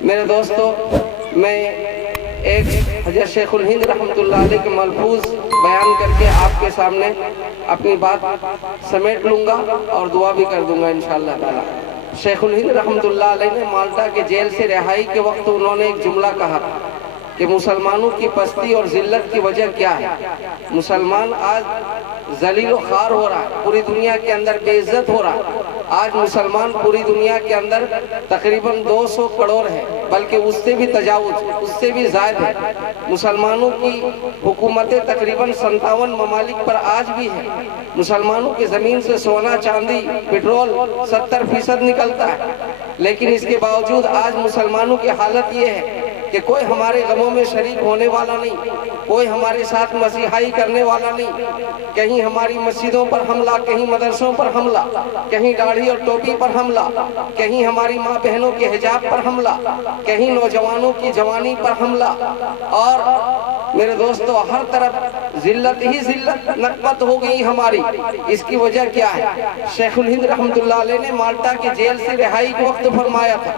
میرے دوستو، میں ایک حضرت شیخ الہند رحمۃ اللہ علیہ کے ملفوظ بیان کر کے آپ کے سامنے اپنی بات سمیٹ لوں گا اور دعا بھی کر دوں گا انشاءاللہ تعالی۔ شیخ الہند رحمۃ اللہ علیہ نے مالٹا کے جیل سے رہائی کے وقت انہوں نے ایک جملہ کہا کہ مسلمانوں کی پستی اور ذلت کی وجہ کیا ہے؟ مسلمان آج ذلیل و خوار ہو رہا ہے، پوری دنیا کے اندر بے عزت ہو رہا ہے۔ آج مسلمان پوری دنیا کے اندر تقریباً 200 کروڑ ہے، بلکہ اس سے بھی تجاوز، اس سے بھی زائد ہے۔ مسلمانوں کی حکومتیں تقریباً 57 ممالک پر آج بھی ہیں۔ مسلمانوں کی زمین سے سونا، چاندی، پیٹرول 70% نکلتا ہے، لیکن اس کے باوجود آج مسلمانوں کی حالت یہ ہے کہ کوئی ہمارے غموں میں شریک ہونے والا نہیں، کوئی ہمارے ساتھ مسیحائی کرنے والا نہیں۔ کہیں ہماری مسجدوں پر حملہ، کہیں مدرسوں پر حملہ، کہیں داڑھی اور ٹوپی پر حملہ، کہیں ہماری ماں بہنوں کے حجاب پر حملہ، کہیں نوجوانوں کی جوانی پر حملہ، اور میرے دوستو ہر طرف ذلت ہی ذلت، نکبت ہو گئی ہماری۔ اس کی وجہ کیا ہے؟ شیخ الہند رحمۃ اللہ علیہ نے مالٹا کے جیل سے رہائی کے وقت فرمایا تھا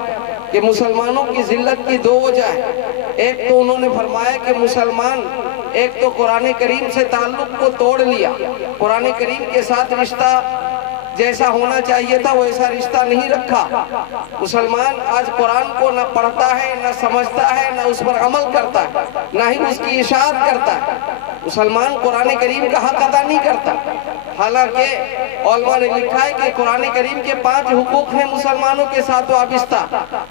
کہ مسلمانوں کی ذلت کی 2 وجہ ہے۔ ایک تو انہوں نے فرمایا کہ مسلمان ایک تو قرآن کریم سے تعلق کو توڑ لیا، قرآن کریم کے ساتھ رشتہ جیسا ہونا چاہیے تھا ویسا رشتہ نہیں رکھا۔ مسلمان آج قرآن کو نہ پڑھتا ہے، نہ سمجھتا ہے، نہ اس پر عمل کرتا ہے، نہ ہی اس کی اشاعت کرتا ہے۔ مسلمان قرآن کریم کا حق ادا نہیں کرتا، حالانکہ علماء نے لکھا ہے کہ قرآن کریم کے 5 حقوق ہیں مسلمانوں کے ساتھ وابستہ،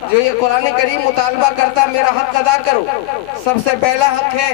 جو یہ قرآن کریم مطالبہ کرتا میرا حق ادا کرو۔ سب سے پہلا حق ہے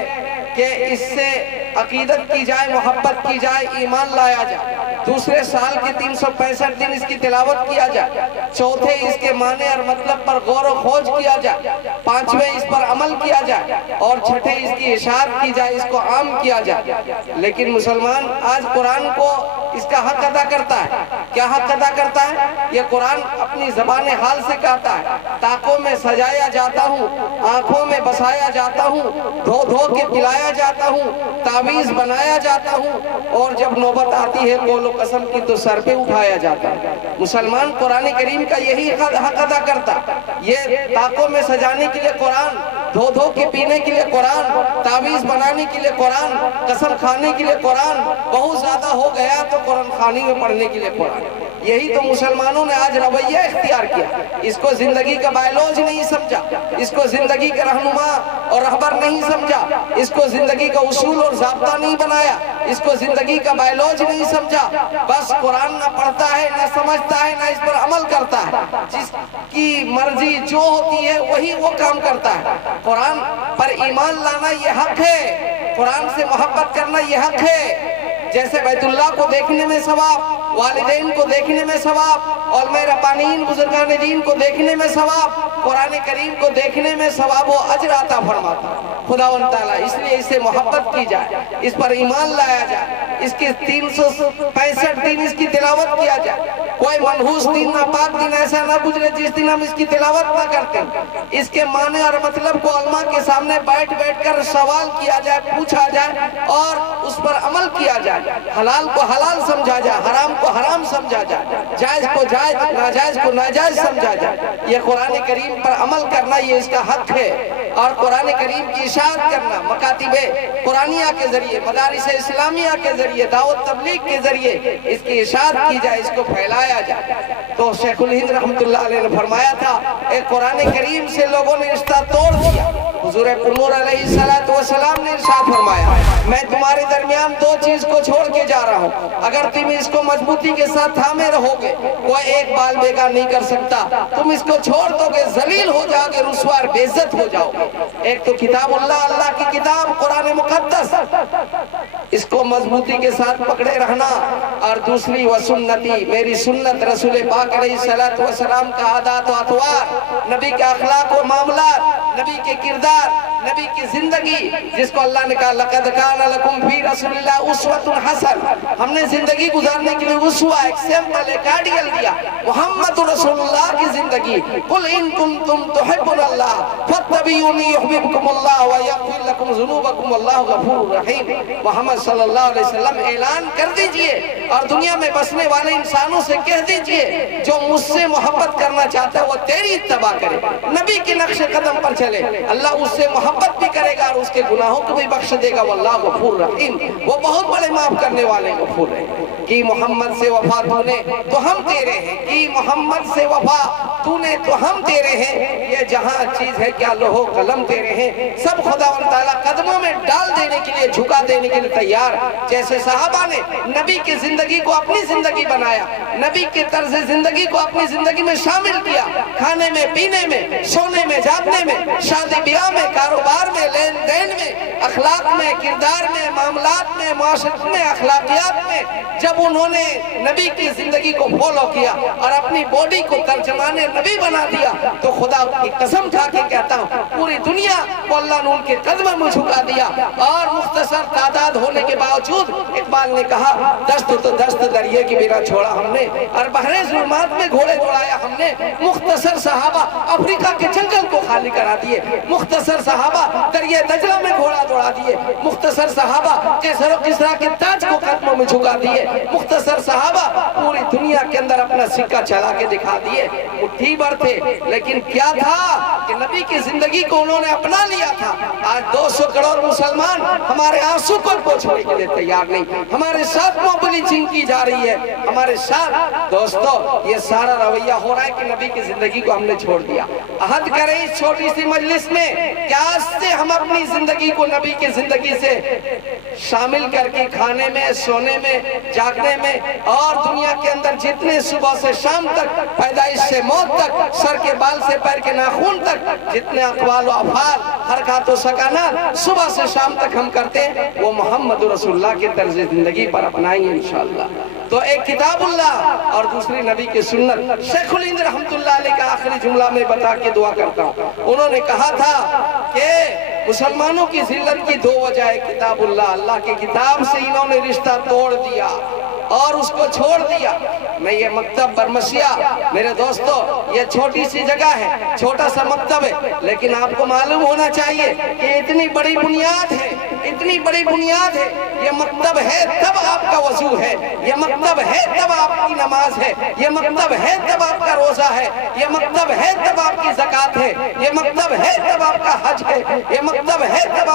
کہ اس سے عقیدت کی جائے، محبت کی جائے، ایمان لایا جائے۔ دوسرے سال کے 365 دن اس کی تلاوت کیا جائے۔ چوتھے اس کے معنی اور مطلب پر غور و خوض کیا جائے۔ پانچویں اس پر عمل کیا جائے، اور چھٹے اس کی اشاعت کی جائے، اس کو عام کیا جائے۔ لیکن مسلمان آج قرآن کو اس کا حق ادا کرتا ہے۔ کیا حق ادا کرتا ہے؟ یہ قرآن اپنی زبان حال سے کہتا ہے، تاکوں میں سجایا جاتا ہوں، آنکھوں میں بسایا جاتا ہوں، دھو دھو کے پلایا جاتا ہوں، تعویذ بنایا جاتا ہوں، اور جب نوبت آتی ہے قول و قسم کی تو سر پہ اٹھایا جاتا ہے۔ مسلمان قرآن کریم کا یہی حق ادا کرتا، یہ تاکوں میں سجانے کے لیے قرآن، دھو دھو کے پینے کے لیے قرآن، تعویذ بنانے کے لیے قرآن، قسم کھانے کے لیے قرآن، بہت زیادہ ہو گیا تو قرآن خوانی میں پڑھنے کے لیے قرآن۔ یہی تو مسلمانوں نے آج رویہ اختیار کیا۔ اس کو زندگی کا بائیولوج نہیں سمجھا، اس کو زندگی کا رہنما اور رہبر نہیں سمجھا، اس کو زندگی کا اصول اور ضابطہ نہیں بنایا، اس کو زندگی کا بائیولوج نہیں سمجھا۔ بس قرآن نہ پڑھتا ہے، نہ سمجھتا ہے، نہ اس پر عمل کرتا ہے۔ جس کی مرضی جو ہوتی ہے وہی وہ کام کرتا ہے۔ قرآن پر ایمان لانا یہ حق ہے، قرآن سے محبت کرنا یہ حق ہے۔ جیسے بیت اللہ کو دیکھنے میں ثواب، والدین کو دیکھنے میں ثواب، اور میرا پانین بزرگان دین کو دیکھنے میں ثواب، قرآن کریم کو دیکھنے میں ثواب و اجر عطا فرماتا خداوند تعالیٰ۔ اس لیے اس سے محبت کی جائے، اس پر ایمان لایا جائے، اس کے 365 دن اس کی تلاوت کیا جائے۔ کوئی منحوس دن، ناپاک دن ایسا نہ گزرے جس دن ہم اس کی تلاوت نہ کرتے۔ اس کے معنی اور مطلب کو علماء کے سامنے بیٹھ کر سوال کیا جائے، پوچھا جائے، اور اس پر عمل کیا جائے۔ حلال کو حلال سمجھا جائے، حرام کو حرام سمجھا جائے، جائز کو جائز، ناجائز کو ناجائز سمجھا جائے۔ یہ قرآن کریم پر عمل کرنا یہ اس کا حق ہے، اور قرآن کریم کی اشاعت کرنا مکاتب قرآنیہ کے ذریعے، مدارس اسلامیہ کے ذریعے، دعوت تبلیغ کے ذریعے اس کی اشاعت کی جائے، اس کو پھیلایا جائے۔ تو شیخ الہند رحمۃ اللہ علیہ نے فرمایا تھا، ایک قرآن کریم سے لوگوں نے رشتہ توڑ دیا۔ حضور پرنور علیہ السلام نے ارشاد فرمایا، میں تمہارے درمیان 2 چیز کو چھوڑ کے جا رہا ہوں، اگر تم اس کو مضبوطی کے ساتھ تھامے رہو گے کوئی ایک بال بیگا نہیں کر سکتا، تم اس کو چھوڑ دو گے ذلیل ہو جاؤ گے، رسوا اور بے عزت ہو جاؤ گے۔ ایک تو کتاب اللہ، اللہ کی کتاب قرآن مقدس، اس کو مضبوطی کے ساتھ پکڑے رہنا، اور دوسری و سنتی، میری سنت، رسول پاک علیہ السلام کا عادات و اطوار، نبی کے اخلاق و معاملات، نبی کے کردار، نبی کی زندگی، جس کو اللہ نے کہا لَقَدْ كَانَ لَكُمْ فِي رَسُولِ اللَّهِ أُسْوَةٌ حَسَنَةٌ، ہم نے زندگی گزارنے کے لیے اسوہ، ایک سیمپل، ایک آئیڈیل دیا، محمد رسول اللہ کی زندگی۔ قُلْ إِن كُنتُمْ تُحِبُّونَ اللَّهَ فَاتَّبِعُونِي يُحْبِبْكُمُ اللَّهُ وَيَغْفِرْ لَكُمْ ذُنُوبَكُمْ وَاللَّهُ غَفُورٌ رَحِيمٌ۔ محمد صلی اللہ علیہ وسلم اعلان کر دیجئے، اور دنیا میں بسنے والے انسانوں سے کہہ دیجئے، جو مجھ سے محبت کرنا چاہتا ہے وہ تیری اتباع کرے۔ نبی नबी के नक्श कदम पर चले, अल्लाह उससे मोहब्बत भी करेगा और उसके गुनाहों को भी बख्श देगा। वल्लाह गफूर रहीम, वो बहुत बड़े माफ करने वाले गफूर है। कि मोहम्मद से वफा तूने तो हम तेरे हैं, कि मोहम्मद से वफा तूने तो हम तेरे हैं, ये जहां चीज है क्या लोहो कलम तेरे हैं। सब खुदावंद ताला कदमों में डाल देने के लिए, झुका देने के लिए तैयार। जैसे सहाबा ने नबी की जिंदगी को अपनी जिंदगी बनाया, नबी के तर्ज जिंदगी को अपनी जिंदगी में शामिल किया, खाने में, पीने में, सोने में, जागने में, शादी ब्याह में, कारोबार में, लेन देन में, अखलाक में, किरदार में, मामलात में, मुआशरत में, अखलाकियात में। जब उन्होंने नबी की जिंदगी को फॉलो किया और अपनी बॉडी को तर्जमाने नबी बना दिया, तो खुदा की कसम खा के कहता हूँ पूरी दुनिया को अल्लाह ने उनके कदम में झुका दिया। और मुख्तसर तादाद होने के बावजूद इकबाल ने कहा दस्त तो दस्त दरिए की बिना छोड़ा हमने, और बहरे जुल्मात में घोड़े दौड़ाया हमने। मुख्तसर सहाबा अफ्रीका के जंगल को खाली करा दिए, मुख्तसर सहाबा दरिया दजला में घोड़ा दौड़ा दिए, मुख्तसर सहाबा कैसर और किसरा के ताज को कदमों में झुका दिए, मुख्तसर सहाबा पूरी दुनिया के अंदर अपना सिक्का चला के दिखा दिए। मुट्ठी भर थे, लेकिन क्या था कि नबी की जिंदगी को उन्होंने अपना लिया था। आज 200 करोड़ मुसलमान हमारे आंसू को पोंछने के लिए तैयार नहीं, हमारे साथ मोबिलिजिंग की जा रही है, हमारे साथ। दोस्तों ये सारा रवैया हो रहा है कि नबी की जिंदगी को हमने छोड़ दिया। अहद करें इस छोटी सी मजलिस में कि आज से हम अपनी जिंदगी को नबी की जिंदगी से शामिल करके खाने में, सोने में, जागने में और दुनिया के अंदर जितने सुबह से शाम तक, पैदाइश से मौत तक, सर के बाल से पैर के नाखून तक, जितने अक़वाल व अफ़आल, हरकत व सकानात सुबह से शाम तक हम करते हैं, वो मोहम्मद रसूलुल्लाह के तर्ज जिंदगी पर अपनाएंगे इंशाअल्लाह। तो एक किताबुल्लाह और दूसरी नबी की सुन्नत। शेखुल हिंद रहमतुल्लाह अलैह का आखिरी जुमला में बता के दुआ करता हूँ। उन्होंने कहा था कि मुसलमानों की जिल्लत की दो वजह है किताबुल्लाह, अल्लाह की किताब से इन्होंने रिश्ता तोड़ दिया और उसको छोड़ दिया। मैं ये मकतब बरमसिया, मेरे दोस्तों ये छोटी सी जगह है, छोटा सा मकतब है, लेकिन आपको मालूम होना चाहिए कि इतनी बड़ी बुनियाद है, इतनी बड़ी बुनियाद है। ये मकतब है तब आपका वजू है, ये मकतब है तब आपकी नमाज है, ये मकतब है तब आपका रोजा है, ये मकतब है तब आपकी ज़कात है, ये मकतब है तब आपका हज है, ये मकतब है तब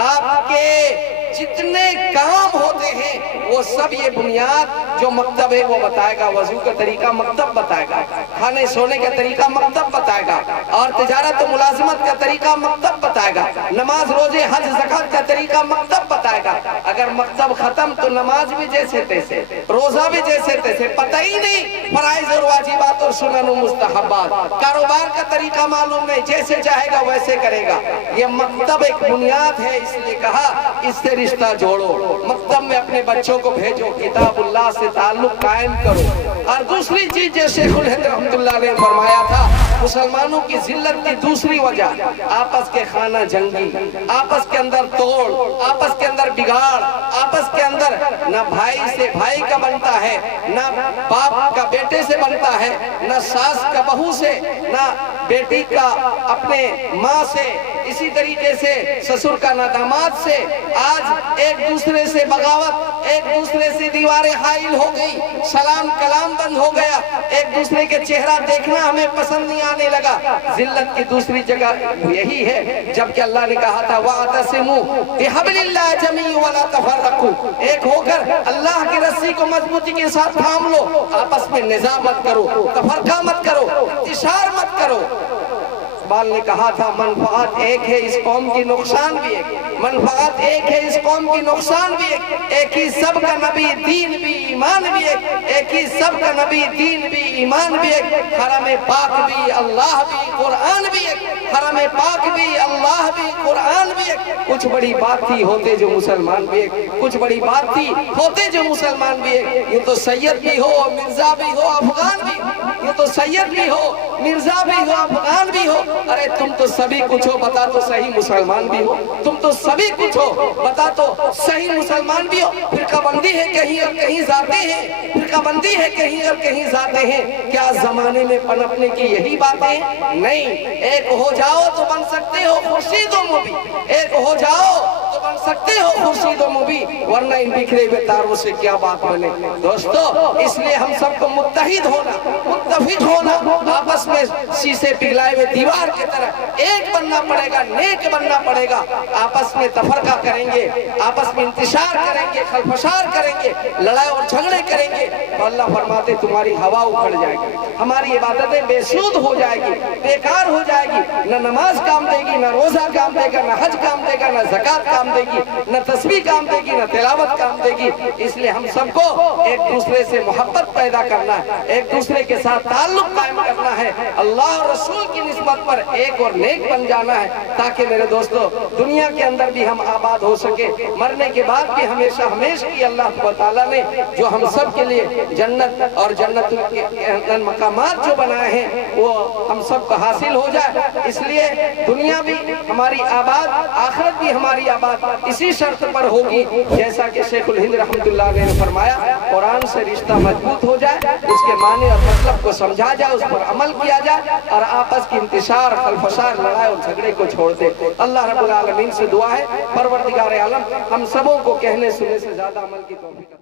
आपके जितने काम होते हैं वो सब ये बुनियाद जो मकतब है वो बताएगा। वजू का तरीका मकतब बताएगा, खाने सोने का तरीका मकतब बताएगा, और तिजारत और मुलाजिमत का तरीका मकतब बताएगा, नमाज रोजे हज ज़कात का तरीका मकतब बताएगा। अगर मकतब खत्म तो नमाज भी जैसे तैसे, रोजा भी जैसे तैसे, पता ही नहीं फराइज और वाजिबात और सुनन और मुस्तहब्बात, कारोबार का तरीका मालूम नहीं, जैसे चाहेगा वैसे करेगा। ये मकतब एक बुनियाद है, इसलिए कहा इससे रिश्ता जोड़ो, मकतब में अपने बच्चों को भेजो, किताबुल्लाह से ताल्लुक कायम करो। और दूसरी चीज जो शेखुल हिंद रहमतुल्लाह अलैह ने फरमाया था, मुसलमानों की जिल्लत की दूसरी वजह आपस के खाना जंगी, आपस के अंदर तोड़, आपस के अंदर बिगाड़, आपस के अंदर न भाई से भाई का बनता है, न बाप का बेटे से बनता है, न सास का बहू से, न बेटी का अपने माँ से, इसी तरीके से ससुर का न दामाद से। आज एक दूसरे से बगावत, एक दूसरे से दीवारें हाइल हो गई, सलाम कलाम बंद हो गया, एक दूसरे के चेहरा देखना हमें पसंद नहीं आने लगा। जिल्लत की दूसरी जगह यही है, जबकि अल्लाह ने कहा था वातसिमू बिहब्लिल्लाह जमीअन वला तफर्रकू, एक होकर अल्लाह की रस्सी को मजबूती के साथ थाम लो, आपस में निज़ा मत करो, तफरका मत करो, इंतशार मत करो। इकबाल ने कहा था मनफात एक है इस कौम की नुकसान भी एक, मनफात एक है इस कौम की नुकसान भी एक ही सब का नबी दीन भी ईमान भी एक ही सब का नबी दीन भी ईमान भी एक, हरम पाक भी अल्लाह भी कुरान भी एक, हरम पाक भी अल्लाह भी कुरान भी एक। कुछ बड़ी बात थी होते जो मुसलमान भी एक, कुछ बड़ी बात थी होते जो मुसलमान भी एक। ये तो सैयद भी हो, मिर्जा भी हो, अफगान भी, ये तो सैयद भी हो, मिर्जा भी हो, अफगान भी हो। अरे तुम तो सभी कुछ हो, बता तो सही मुसलमान भी हो, तुम तो सभी कुछ हो, बता तो सही मुसलमान भी हो। फिरकाबंदी है कहीं और कहीं जाते हैं, फिरकाबंदी है कहीं और कहीं जाते हैं। क्या जमाने में पनपने की यही बातें? नहीं, एक हो जाओ तो बन सकते हो खुर्शीद व मुबीन, एक हो जाओ तो बन सकते हो खुर्शीदों में भी, वरना इन बिखरे हुए तारों से क्या बात बने। दोस्तों, इसलिए हम सबको मुत्तहिद होना, मुत्तफिक होना, आपस में शीशे पिघलाए हुए दीवार की तरह एक बनना पड़ेगा, नेक बनना पड़ेगा। आपस में तफरका करेंगे, आपस में इंतशार करेंगे, खलफशार करेंगे, लड़ाई और झगड़े करेंगे तो अल्लाह फरमाते तुम्हारी हवा उखड़ जाएगी, हमारी इबादतें बेसूद हो जाएगी, बेकार हो जाएगी। न नमाज काम देगी, न रोजा काम देगा, न हज काम देगा, न ज़कात काम देगी, न तस्बीह काम देगी, न तिलावत काम देगी। इसलिए हम सबको एक दूसरे से मोहब्बत पैदा करना है, एक दूसरे के साथ ताल्लुक कायम करना है, अल्लाह और रसूल की निस्बत पर एक और नेक बन जाना है, ताकि मेरे दोस्तों दुनिया के अंदर भी हम आबाद हो सके, मरने के बाद भी हमेशा हमेशा की अल्लाह ताला ने जो हम सब के लिए जन्नत और जन्नत के मकामात जो बनाए हैं वो हम सबको हासिल हो जाए। इसलिए दुनिया भी हमारी आबाद, आखिरत भी हमारी आबाद इसी शर्त पर होगी जैसा कि शेखुल हिंद रहमतुल्लाह अलैह ने फरमाया, कुरान से रिश्ता मजबूत हो जाए, उसके माने और मतलब को समझा जाए, उस पर अमल किया जाए और आपस की इंतशार, खलफशार, लड़ाई और झगड़े को छोड़ दे। अल्लाह रब्बुल आलमीन से दुआ है परवरदिगार आलम हम सबों को कहने सुनने से ज्यादा अमल की तौफीक